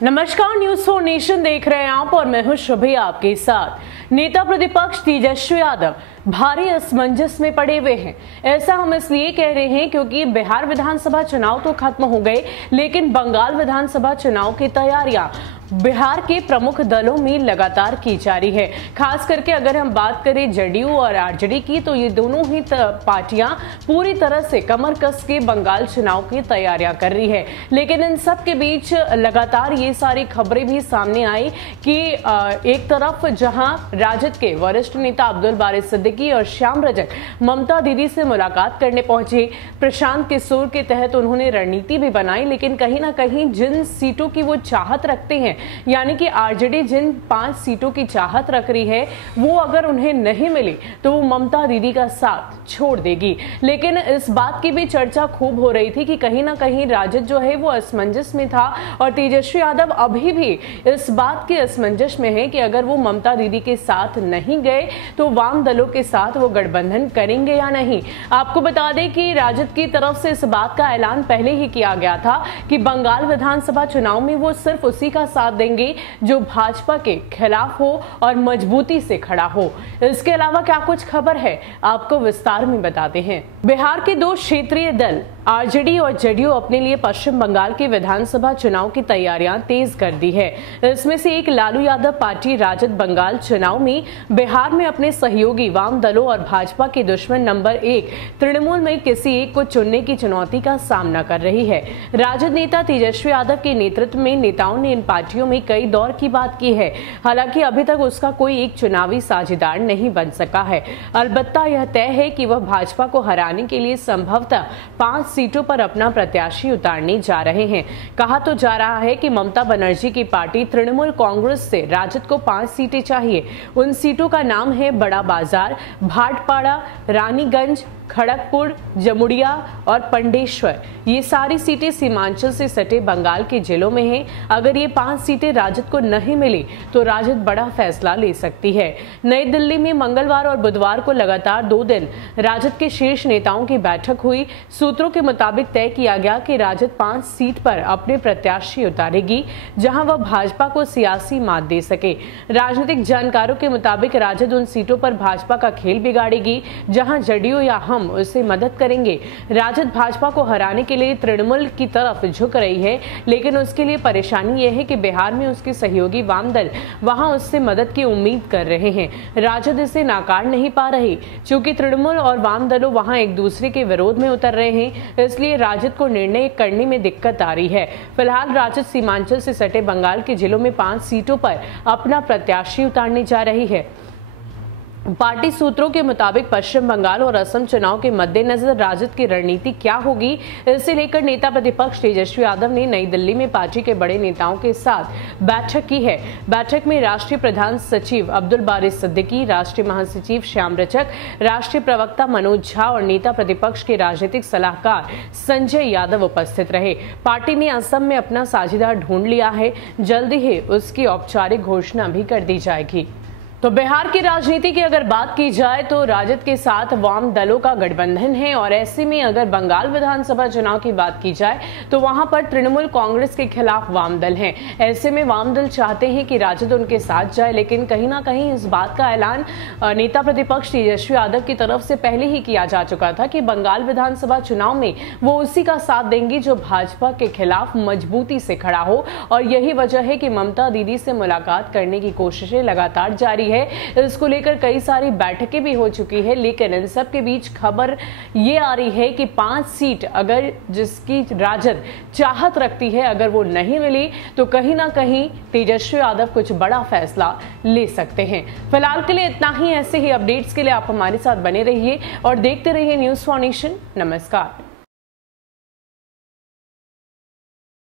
नमस्कार, news for nation देख रहे हैं आप और मैं हूं शुभी आपके साथ। नेता प्रतिपक्ष तेजस्वी यादव भारी असमंजस में पड़े हुए हैं। ऐसा हम इसलिए कह रहे हैं क्योंकि बिहार विधानसभा चुनाव तो खत्म हो गए, लेकिन बंगाल विधानसभा चुनाव की तैयारियां बिहार के प्रमुख दलों में लगातार की जा रही है। खास करके अगर हम बात करें जेडीयू और आरजेडी की, तो ये दोनों ही पार्टियां पूरी तरह से कमर कस के बंगाल चुनाव की तैयारियां कर रही है। लेकिन इन सब के बीच लगातार ये सारी खबरें भी सामने आई कि एक तरफ जहां राजद के वरिष्ठ नेता अब्दुल बारी सिद्दीकी और श्याम रजक ममता दीदी से मुलाकात करने पहुंचे। प्रशांत किशोर के तहत उन्होंने रणनीति भी बनाई, लेकिन कहीं ना कहीं जिन सीटों की वो चाहत रखते हैं, यानी कि आरजेडी जिन 5 सीटों की चाहत रख रही है, वो अगर उन्हें नहीं मिली तो वो ममता दीदी का साथ छोड़ देगी। लेकिन इस बात की भी चर्चा खूब हो रही थी कि कहीं ना कहीं राजद जो है वो असमंजस में था और तेजस्वी यादव अभी भी इस बात के असमंजस में है कि अगर वो ममता दीदी के साथ नहीं गए तो वाम दलों के साथ वो गठबंधन करेंगे या नहीं। आपको बता दें कि राजद की तरफ से इस बात का ऐलान पहले ही किया गया था कि बंगाल विधानसभा चुनाव में वो सिर्फ उसी का साथ देंगे जो भाजपा के खिलाफ हो और मजबूती से खड़ा हो। इसके अलावा क्या कुछ खबर है, आपको विस्तार में बताते हैं। बिहार के 2 क्षेत्रीय दल आरजेडी और जेडीयू अपने लिए पश्चिम बंगाल के विधानसभा चुनाव की तैयारियां तेज कर दी है। इसमें से एक लालू यादव पार्टी राजद बंगाल चुनाव में बिहार में अपने सहयोगी वाम दलों और भाजपा के दुश्मन नंबर 1 तृणमूल में किसी एक को चुनने की चुनौती का सामना कर रही है। राजद नेता तेजस्वी यादव के नेतृत्व में नेताओं ने इन पार्टियों में कई दौर की बात की है। हालांकि अभी तक उसका कोई एक चुनावी साझेदार नहीं बन सका है। अलबत्ता यह तय है कि वह भाजपा को हराने के लिए संभवतः 5 सीटों पर अपना प्रत्याशी उतारने जा रहे हैं। कहा तो जा रहा है कि ममता बनर्जी की पार्टी तृणमूल कांग्रेस से राजद को 5 सीटें चाहिए। उन सीटों का नाम है बड़ा बाजार, भाटपाड़ा, रानीगंज, खड़गपुर, जमुड़िया और पंडेश्वर। ये सारी सीटें सीमांचल से सटे बंगाल के जिलों में हैं। अगर ये 5 सीटें राजद को नहीं मिली तो राजद बड़ा फैसला ले सकती है। नई दिल्ली में मंगलवार और बुधवार को लगातार 2 दिन राजद के शीर्ष नेताओं की बैठक हुई। सूत्रों के मुताबिक तय किया गया कि राजद 5 सीट पर अपने प्रत्याशी उतारेगी, जहां वह भाजपा को सियासी मात दे सके। राजनीतिक जानकारों के मुताबिक राजद उन सीटों पर भाजपा का खेल बिगाड़ेगी जहां जेडीयू या हम उससे मदद करेंगे। राजद भाजपा को हराने के लिए तृणमूल की तरफ झुक रही है, लेकिन उसके लिए परेशानी यह है कि बिहार में उसके सहयोगी वाम दल वहां उससे मदद की उम्मीद कर रहे हैं। राजद इसे नाकार नहीं पा रही। चूंकि तृणमूल और वाम दलों वहां एक दूसरे के विरोध में उतर रहे हैं, इसलिए राजद को निर्णय करने में दिक्कत आ रही है। फिलहाल राजद सीमांचल से सटे बंगाल के जिलों में 5 सीटों पर अपना प्रत्याशी उतारने जा रही है। पार्टी सूत्रों के मुताबिक पश्चिम बंगाल और असम चुनाव के मद्देनजर राजद की रणनीति क्या होगी, इसे लेकर नेता प्रतिपक्ष तेजस्वी यादव ने नई दिल्ली में पार्टी के बड़े नेताओं के साथ बैठक की है। बैठक में राष्ट्रीय प्रधान सचिव अब्दुल बारी सिद्दीकी, राष्ट्रीय महासचिव श्याम रजक, राष्ट्रीय प्रवक्ता मनोज झा और नेता प्रतिपक्ष के राजनीतिक सलाहकार संजय यादव उपस्थित रहे। पार्टी ने असम में अपना साझेदार ढूंढ लिया है। जल्द ही उसकी औपचारिक घोषणा भी कर दी जाएगी। तो बिहार की राजनीति की अगर बात की जाए तो राजद के साथ वाम दलों का गठबंधन है और ऐसे में अगर बंगाल विधानसभा चुनाव की बात की जाए तो वहां पर तृणमूल कांग्रेस के खिलाफ वाम दल हैं। ऐसे में वाम दल चाहते हैं कि राजद उनके साथ जाए, लेकिन कहीं ना कहीं इस बात का ऐलान नेता प्रतिपक्ष तेजस्वी यादव की तरफ से पहले ही किया जा चुका था कि बंगाल विधानसभा चुनाव में वो उसी का साथ देंगी जो भाजपा के खिलाफ मजबूती से खड़ा हो। और यही वजह है कि ममता दीदी से मुलाकात करने की कोशिशें लगातार जारी है। इसको लेकर कई सारी बैठकें भी हो चुकी है, लेकिन इन सब के बीच खबर ये आ रही है कि 5 सीट अगर जिसकी राजद चाहत रखती है, अगर वो नहीं मिली तो कहीं ना कहीं तेजस्वी यादव कुछ बड़ा फैसला ले सकते हैं। फिलहाल के लिए इतना ही। ऐसे ही अपडेट्स के लिए आप हमारे साथ बने रहिए और देखते रहिए न्यूज़ फॉर नेशन। नमस्कार।